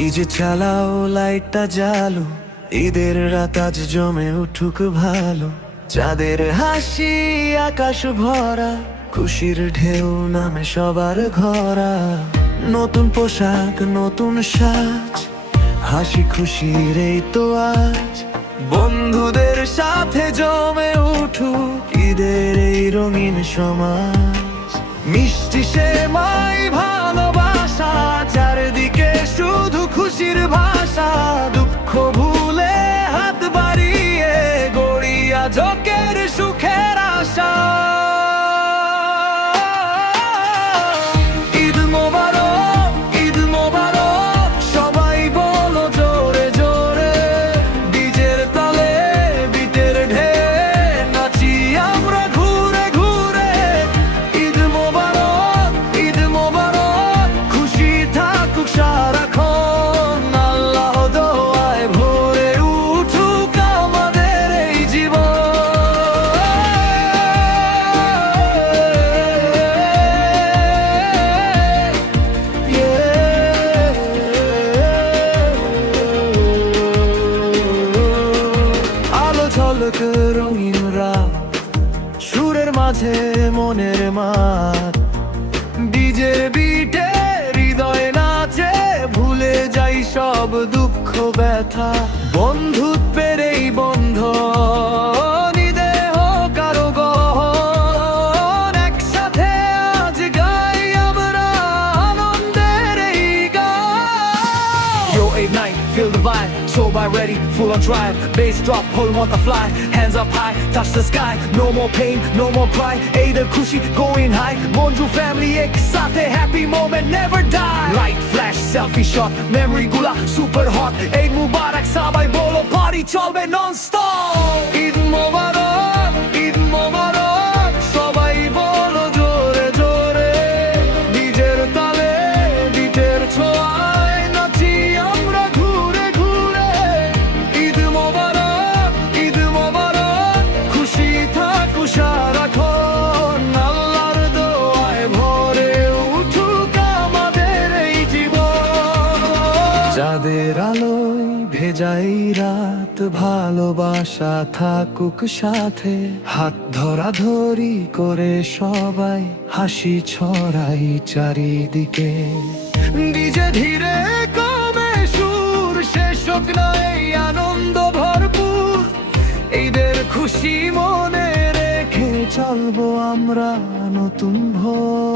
এই যে চালাও লাইটটা জ্বালো, ঈদের রাত আজ জমে উঠুক ভালো। চাঁদের হাসি আকাশ ভরা, খুশির ঢেউ নামে সবার ঘরা। নতুন পোশাক নতুন সাজ, হাসি খুশির এই তো আজ। বন্ধুদের সাথে জমে উঠুক ঈদের এই রঙিন সমাজ। মিষ্টি সেমাই ভালোবাসা, চারিদিকে শুধু খুশির ভাষা। দুঃখ ভুলে হাত বাড়িয়ে গড়ি আজকের সুখের আশা। ঈদ মোবারক, ঈদ মোবারক, সবাই বলো জোরে জোরে। ডিজের তালে বিটের ঢেউ নাচি আমরা ঘুরে ঘুরে। ঈদ মোবারক, ঈদ মোবারক, খুশি থাকুক সারাক্ষণ। আল্লাহ দোয়ায় ভরে উঠুক আমাদের এই জীবন। আলো ঝলক রঙিন রাত, সুরের মাঝে মনের মাত। ডিজের বিটে হৃদয় নাচে, ভুলে যাই সব দুঃখ ব্যথা। বন্ধুত্বের এই বন্ধন, ঈদে হোক আরো গহন। একসাথে আজ গাই আমরা আনন্দের এই গান। Yo, 8-9, feel the vibe, so by ready, full on drive. Bass drop, whole want to fly. Hands up high, touch the sky. No more pain, no more cry. Eider Kushi going high. Monju family ek saath, happy moment never die. Light flash, selfie shot, memory gula super hot. Eid Mubarak sabai bolo, party cholbe non-stop. Eid Mubarak, Eid Mubarak, sabai bolo jore jore. Dijer tale, biter choay, nachi amra ঘুরে ঘুরে। ঈদ মোবারক, ঈদ মোবারক, খুশি থাকু সারাক্ষণ। আল্লাহর দোয়ায় ভরে উঠুক আমাদের এই জীবন। চাঁদের আলোয় ভেজাই রাত, ভালোবাসা থাকুক সাথে। হাত ধরাধরি করে সবাই হাসি ছড়াই চারিদিকে। ডিজে ধীরে কমে সুর, শেষ হোক না এই আনন্দ ভরপুর। ঈদের খুশি মনে রেখে চলবো আমরা নতুন ভোর।